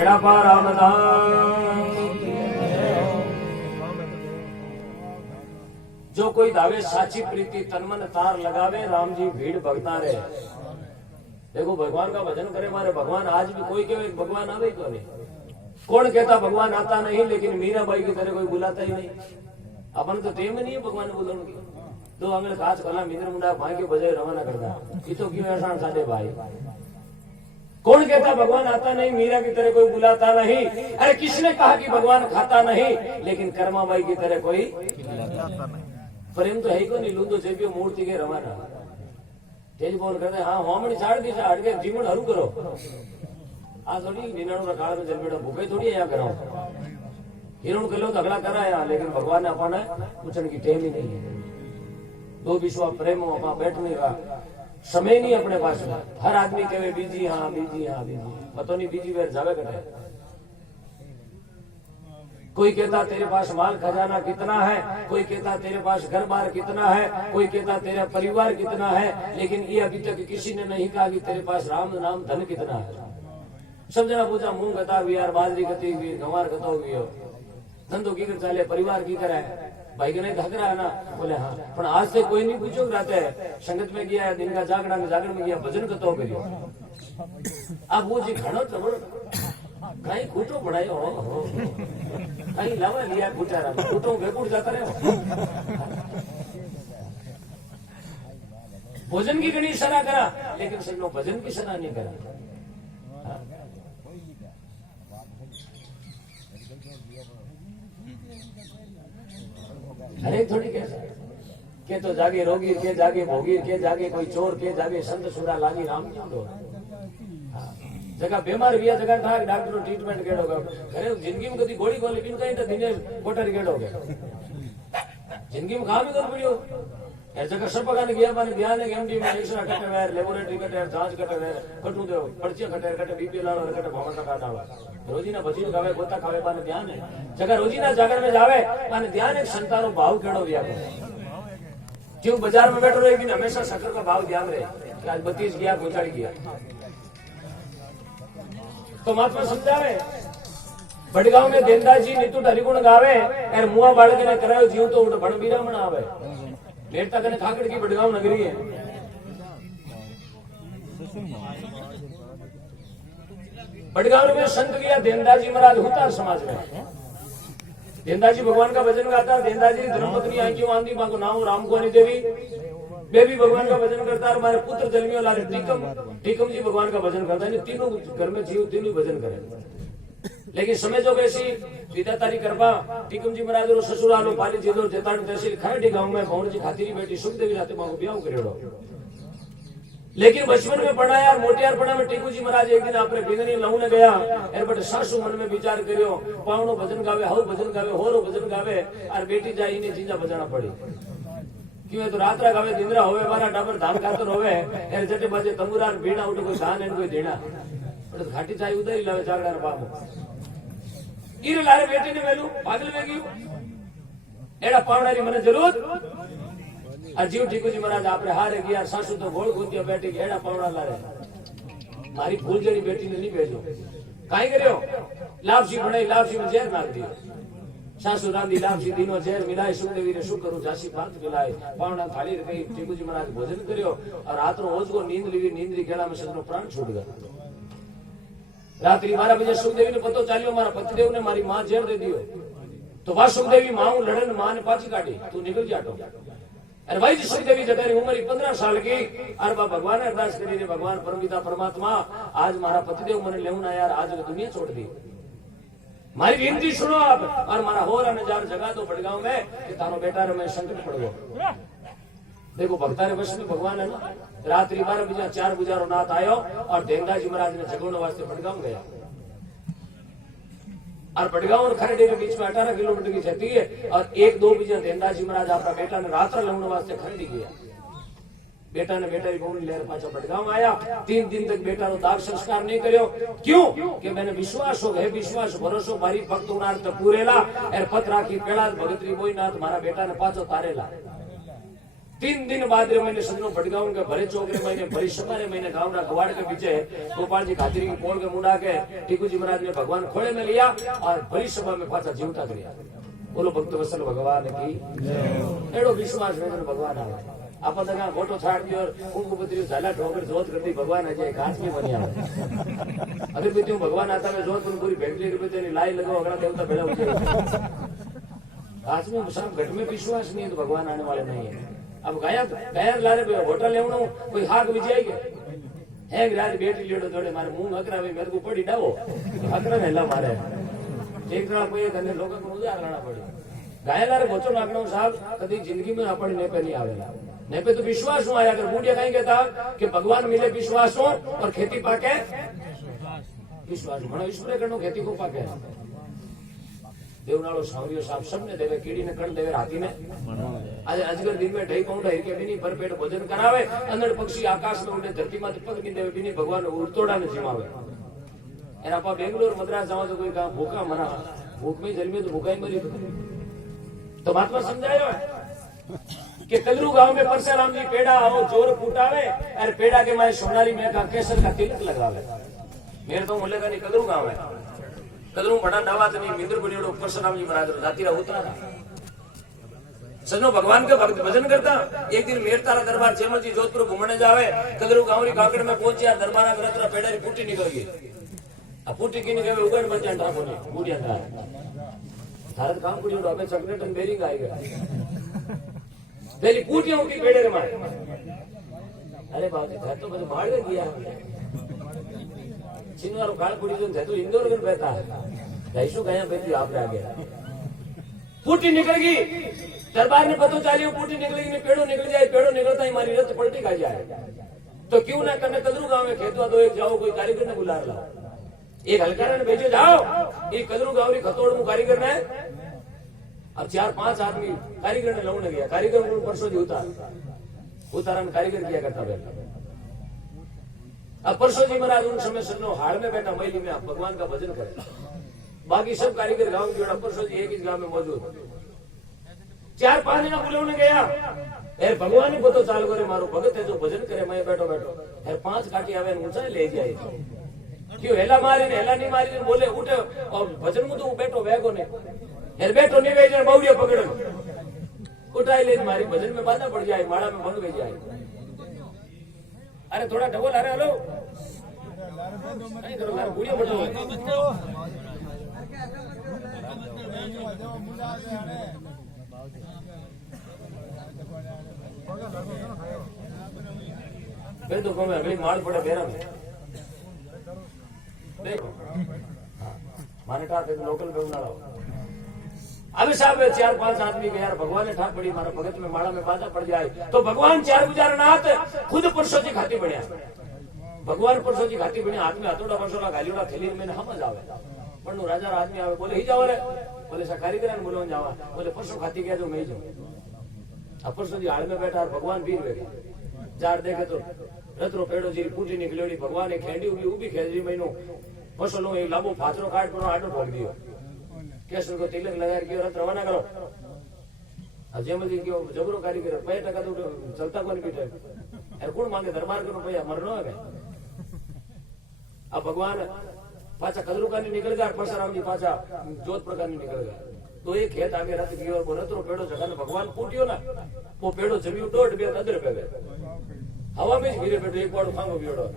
खेड़ा पा रामधाम। जो कोई दावे साची प्रीति तनमन तार लगावे, राम जी भीड़ भगता रे। देखो भगवान का भजन करे मारे भगवान आज भी कोई कहे भगवान आवे क्यों नहीं? कौन कहता भगवान आता नहीं, लेकिन मीराबाई की तरह कोई बुलाता ही नहीं। अपन तो टेम नहीं है भगवान बोलने की। दो आंगल काच कला मिंद्र मुंडा भाई बजाय रवाना करता, ये तो क्यों एहसान साढ़े भाई। कौन कहता भगवान आता नहीं, मीरा की तरह कोई बुलाता नहीं। अरे किसने कहा कि भगवान खाता नहीं, लेकिन कर्माबाई की तरह कोई प्रेम तो है को नहीं। लूंदो जेबियो मूर्ति के रवाना तेज बोल करते हाँ होमड़ी छाड़ दी छाड़ के जीवन हरू करो। आ थोड़ी निनाणु का काल में जल बेटा भूखे थोड़ी यहाँ करो। हिरण कर लो तो अगला कराया, लेकिन भगवान ने अपना पूछने की टेम ही नहीं है। दो विश्व प्रेम वहां बैठ नहीं रहा, समय नहीं अपने पास में। हर आदमी कहे बीजी हाँ बीजी हाँ बीजी, पतो नहीं बीजी वेर जावे करे। कोई कहता तेरे पास माल खजाना कितना है, कोई कहता तेरे पास घर बार कितना है, कोई कहता तेरा परिवार कितना है, लेकिन ये अभी तक किसी ने नहीं कहा कि तेरे पास राम नाम धन कितना है। सब जना पूछा मूंग गता हुई यार, बाजरी गती हुई, गंवार गता हुई हो, धंधो की कर चाले, परिवार की करे, भाई के नहीं थक रहा है ना? बोले हाँ। पर आज से कोई नहीं पूछो रहते संगत में गया, दिन का जागरण में गया, भजन कतो करियो। अब वो जी घणो चबड़ कहीं खूटो पड़ायो हो, कहीं लावा लिया खूटा खूटो बेकूट जाता रहे। भोजन की घनी सलाह करा, लेकिन सब लोग भजन की सलाह नहीं करा। अरे थोड़ी के तो जागे रोगी, के जागे भोगी, के जागे कोई चोर, के जागे संत सुरा लागी राम जी जगह बीमार भी जगह था डॉक्टर ट्रीटमेंट केड़ो अरे जिंदगी में कभी गोली गोली पिन कहीं तो दिने कोठरी केड़ो जिंदगी में काम ही कर पड़ियो। हर जगह सब पकाने गया माने ध्यान है एमडी में एक्सरा कटे वेर, लेबोरेटरी कटे, जांच कटे वेर, कटू दे पर्ची कटे कटे बीपी लालो कटे भावना का डाला रोजीना भजीन खावे गोता खावे माने ध्यान है। जगह रोजीना जागर में जावे माने ध्यान है संतानो भाव केड़ो दिया क्यों बाजार में बैठो लेकिन हमेशा शक्कर का भाव ध्यान रहे कि आज 32 गया 45 गया। तो महात्मा समझावे बड़गांव में देनदास जी नितु हरिगुण गावे और मुआ बाड़क ने करायो जीव तो उठ भण बीरा मना आवे। लेटता कने खाकड़ की बड़गांव नगरी है। बड़गांव में संत गया देनदास जी महाराज हुतार समाज में। देनदास जी भगवान का भजन गाता। देनदास जी धर्मपत्नी आई क्यों आंधी मांगो नाम राम को देवी वे भी भगवान का भजन करता है। हमारे पुत्र जन्मियों लारे टीकम जी भगवान का भजन करता है। तीनों घर में जीव तीनों भजन करें, लेकिन समय जो कैसी पिता तारी करबा टीकम जी महाराज रो ससुरालो पाली जीदो जेतान तहसील खरडी गांव में भौण जी खातिर बेटी सुखदेवी राते मांगो ब्याह करेड़ो। लेकिन बचपन में पढ़ाया मोटियार पढ़ा में टीकू जी महाराज एक दिन आपने बिगनी लहू गया एर बटे सासू मन में विचार करियो पावनो भजन गावे हाउ भजन गावे होरो भजन गावे और बेटी जाई ने जीजा बजाना पड़ी क्यों तो रात्रा गावे दिंदरा होवे मारा डाबर धान खातर होवे एर जटे बाजे तंबुरा बीणा उठ कोई धान एन कोई देना बट घाटी चाय उधर ही लावे जागड़ा रे बाबू ईरे लारे बेटी ने मेलू पागल में गयो एड़ा पावणारी मने जरूरत अजीव टीकू जी महाराज आपने हारे गया सासू तो गोल गुंजिया बेटी एड़ा पावड़ा लारे मारी भूल जड़ी बेटी ने नहीं भेजो काई करियो लापसी बनाई लापसी में जहर नाख दियो सासू रांधी लापसी दिनो जहर मिलाए सुखदेवी ने शुक्र जासी भात मिलाए पावड़ा थाली रखी टीकू जी महाराज भोजन करियो और रात रो ओझ को नींद लीवी नींदरी खेड़ा में सबनो प्राण छूट गया। रात्रि 12 बजे सुखदेवी ने पतो चालियो मारा पतिदेव ने मारी मां जहर दे दियो तो वा सुखदेवी मां लड़न मां ने पाछी काटी तू निकल जाटो। अरे भाई जी सुखदेवी जटारी उम्र 15 साल की और भगवान अरदास करी भगवान परमपिता परमात्मा आज मारा पतिदेव मने लेवन यार आज दुनिया छोड़ दी मारी विनती सुनो आप और मारा होरा नजार जगा दो बड़गांव में कि तारो बेटा रे मैं संकट पड़ गयो। देखो भक्तारे वश में भगवान है ना। रात्रि 12 बजे 4 गुजारो नाथ आयो और देवदास जी महाराज ने जगोने वास्ते बड़गांव गया और बड़गांव और खरडे के बीच में 18 किलोमीटर की क्षति है और 1-2 बजे देवदास जी महाराज अपना बेटा ने रात्र लौने वास्ते खरडी गया। बेटा ने बेटा की लेर पाछा बड़गांव आया 3 दिन तक बेटा नो दाग संस्कार नहीं करियो क्यों कि मैंने विश्वास हो गए विश्वास भरोसो मारी भक्त उनार त पूरेला एर पत्रा की पेड़ा भगतरी बोई नाथ मारा बेटा ने पाछो तारेला 3 दिन बाद रे मैंने सजनो भटगाऊं के भरे चौक रे मैंने भरी समारे मैंने गांव रा कवाड़ के पीछे गोपाल जी खातिर की पोल के मुंडा के टीकू जी महाराज ने भगवान खोले में लिया और भरी सभा में पाछा जीवता किया। बोलो भक्त वत्सल भगवान की एड़ो विश्वास में भगवान आवे आपा दगा फोटो छाड़ दियो और कुंकु पत्री झाला ठोकर जोत करती भगवान अजय घास में बनी आवे अगर भी तुम भगवान आता में जोत पूरी भेंटली रुपए तेरी लाई लगो अगला देवता बेड़ा उठे घास में सब घट में विश्वास नहीं है तो भगवान आने वाले नहीं है। अब गया लारे होटल लेवनो कोई हाक विजय के है राज बेटी लेडो दौड़े मारे मुंह हकरावे मेरे को पड़ी डावो हकरा नेला मारे एक रात कोई धने लोग को उजाड़ लाना पड़ी गाय लारे बोचो नाकणो साहब कभी जिंदगी में अपन ने पे नहीं आवेला ने पे तो विश्वास हो आया अगर बूढ़िया कहीं कहता कि भगवान मिले विश्वास हो और खेती पाके विश्वास मनो ईश्वर करनो खेती को पाके देवनाड़ो सावरियो साहब सबने देवे कीड़ी ने कण देवे हाथी ने आज अजगर दिन में ढई पौंडा हिरके बिनी भरपेट भोजन करावे अंदर पक्षी आकाश में उड़े धरती में पग नहीं देवे बिनी भगवान उड़तोड़ा ने जिमावे एना पा बेंगलोर मद्रास जाओ तो कोई काम भूखा मरा भूख में जन्मे तो भूखा ही मरी तो महात्मा समझायो कि कदरू गांव में परशुराम जी पेड़ा आओ जोर फूटावे और पेड़ा के माए सोनारी में का केसर का तिलक लगावे मेरे तो मुल्ले का नहीं कदरू गांव है कदरू बड़ा डावा तो नहीं मिंद्र बनियोड़ो परशुराम जी महाराज जाती रहा होता सजनो भगवान के भक्त भजन करता एक दिन मेर तारा दरबार चेमल जी जोधपुर घूमने जावे कदरू गांव री काकड़ में पहुंचे दरबारा करतरा पेड़ा री फूटी निकल गई अब फूटी की निकले उगड़ बच्चा ठाको ने बूढ़िया था भारत काम कुड़ी अबे चॉकलेट एंड बेरिंग आई गया पहली फूटियों की पेड़े रे मारे अरे बाप रे तो बस मार दिया चिन्वारो काल कुड़ी जो तो इंदौर में बैठा है ढाईसो गया बैठी आप आ गया फूटी निकल गई दरबार ने पता चालियो फूटी निकलेगी नहीं पेड़ो निकलता ही हमारी रथ पलटी खा जाए तो क्यों ना करने कदरू गांव में खेतवा दो एक जाओ कोई कारीगर ने बुला लाओ एक हलकारा ने भेजो जाओ ये कदरू गांव री खतोड़ में कारीगर ने अब 4-5 आदमी कारीगर ने लाने गया कारीगर को परसों जी उतारा कारीगर किया करता बैठा अब परसों जी महाराज उन समय सुनो हाड़ में बैठा मैली में आप भगवान का भजन करे बाकी सब कारीगर गांव की परसों जी एक ही गांव में मौजूद 4-5 दिन बुलाने गया ए भगवान ही पतो चाल करे मारो भगत है जो भजन करे मैं बैठो है 5 काटी आवे ऊंचा ले जाए क्यों हेला नहीं मारी बोले उठे और भजन में तो बैठो वेगो ने यार बैठो नहीं गई बावड़िया पकड़ो उठाई ले मारी भजन में बाधा पड़ जाए माड़ा में भंग जाए अरे थोड़ा डबल अरे हेलो नहीं करो यार बुढ़िया बैठो फिर तो कहूँ अगली माल पड़े बेरा में देखो माने ठाक लोकल में उना अभी साहब 4-5 आदमी के यार भगवान ने ठाक पड़ी मारा भगत में माड़ा में बाधा पड़ जाए तो भगवान 4 गुजारनाथ खुद परसों जी खाती बढ़िया भगवान परसों जी खाती बढ़िया हाथ में हथौड़ा परसोड़ा गालियोड़ा थैली में समझ आवे पण राजा आदमी आवे बोले ही जाओ रे बोले सा कारीगर ने बोलो जावा बोले परसों खाती गया जो मैं जाऊं अब परसों जी हाल में बैठा भगवान वीर बैठे जार देखे तो रतरो पेड़ो जी फूटी निकली भगवान खेड़ी उभी खेड़ी महीनो फसलों लांबो फातरो काट करो आडो ठोक दियो केसर को तिलक लगा के रथ रवाना करो अब जेम जी क्यों जबरो कारीगर 5% तो चलता कोनी पीटे अरे कौन मांगे दरबार करो भैया मरनो है अब भगवान पाछा कदरू का निकल गया परशुराम जी पाछा जोधपुर का निकल गया तो एक खेत आगे रथ गयो और रथरो पेड़ो जगह भगवान फूटियो ना वो पेड़ो जमी 1.5 अदर पे गए हवा में गिरे बैठो एक बार खांगो बियोड़ो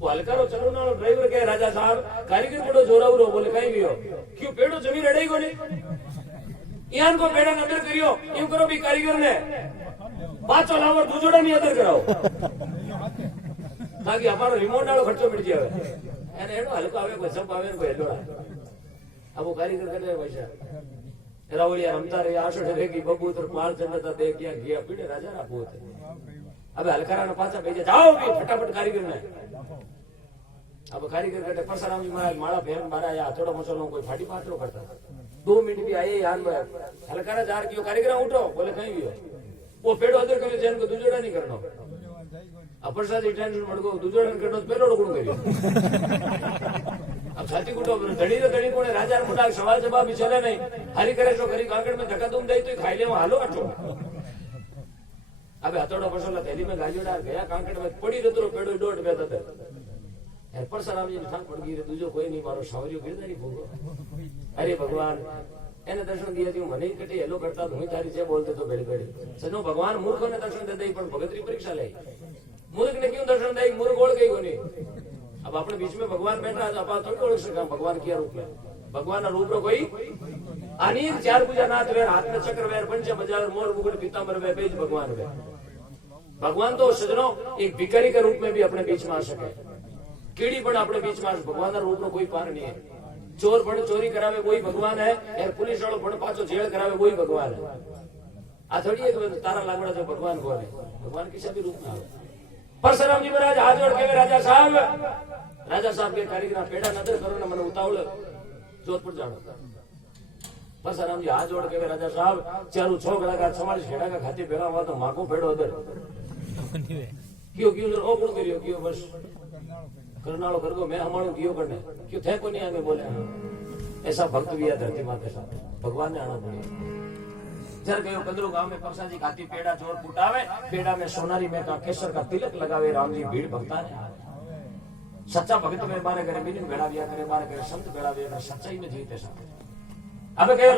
वो हल्का चलो ना ड्राइवर के राजा साहब कारीगर बड़ो जोरा उरो बोले कहीं भी हो क्यों पेड़ो जमी रड़ेगी को नहीं यान को पेड़ा अंदर करियो यूं करो भी कारीगर ने पांचो लाओ दूजोड़ा नहीं अंदर कराओ ताकि हमारो रिमोट नालो खर्चो मिट जाए एने एनो हल्को आवे कोई सब आवे कोई हेलोड़ा अब वो कारीगर करे पैसा रावलिया रमता रे आशो रे की बबूतर पाल चंदता देख गया पीड़े राजा रा पोत अब हलकारा ने पाछा भेजे जाओ भी फटाफट कारीगर ने अब कारीगर कहते परशुराम जी महाराज माड़ा फेर मारा या थोड़ा मसलो कोई फाटी पाटलो करता 2 मिनट भी आए यान में हलकारा जार कियो कारीगर उठो बोले कहीं भी हो वो पेड़ो अदर करे जन को दूजोड़ा नहीं करनो अब प्रसाद टेंशन मडको दूजोड़ा करनो पेलो डोकड़ो करियो अब छाती कुटो धड़ी कोने राजा मोटा सवाल जवाब भी चले नहीं हरी करे तो घरी काकड़ में धक्का तुम दे तो खाई ले हालो अटो अबे हथौड़ा पसोला थैली में गाजोड़ा गया कांकड़ में पड़ी रहतो पेड़ो डोट बेता थे परशुराम जी ने ठाक पड़ गई दूजो कोई नहीं मारो सावरियो गिरधारी भोगो अरे भगवान એને દર્શન દિયા તું મને કટે હેલો કરતા હું તારી જે બોલતે તો બેડી બેડી સનો ભગવાન મૂર્ખોને દર્શન દે દે પણ ભગતરી પરીક્ષા લે मूर्ख ने क्यों दर्शन दे मूर्ख ओढ़ गई कोनी अब अपने बीच में भगवान बैठ रहा है अपन थोड़ी ओढ़ सका भगवान किया रूप में भगवान ना रूप रो कोई अनेक चार पूजा नाथ वेर हाथ में चक्र वेर पंच बजार मोर मुकुट पीतांबर वे बेज भगवान वे भगवान तो सजनो एक भिखारी के रूप में भी अपने बीच में आ सके कीड़ी पण अपने बीच में भगवान ना रूप रो कोई पार नहीं है चोर पण चोरी करावे वही भगवान है यार पुलिस वालों पण पाछो जेल करावे वही भगवान है आ थोड़ी है कि तारा लागड़ा जो भगवान को है भगवान किसी भी रूप में आवे परशुराम जी महाराज हाथ जोड़ के राजा साहब के कारीगर पेड़ा नजर करो ना मन उतावल जोधपुर जानो परशुराम जी हाथ जोड़ के राजा साहब चारू छोकरा का 44 खेड़ा का खाते भेगा हुआ तो माको पेड़ो उधर क्यों ओपन करियो क्यों बस करनालो करगो मैं हमारो क्यों करने क्यों थे को नहीं आगे बोले ऐसा भक्त भी है धरती माता साहब भगवान ने आना पड़े जर गयो कंदरू गांव में परसा जी खाती पेड़ा चोर फुटावे पेड़ा में सोनारी में का केसर का तिलक लगावे राम जी भीड़ भक्ता ने सच्चा भक्त में मारे करे मीनिंग बेड़ा बिया करे मारे करे संत बेड़ा बिया करे सच्चाई में जीते सब अब कहो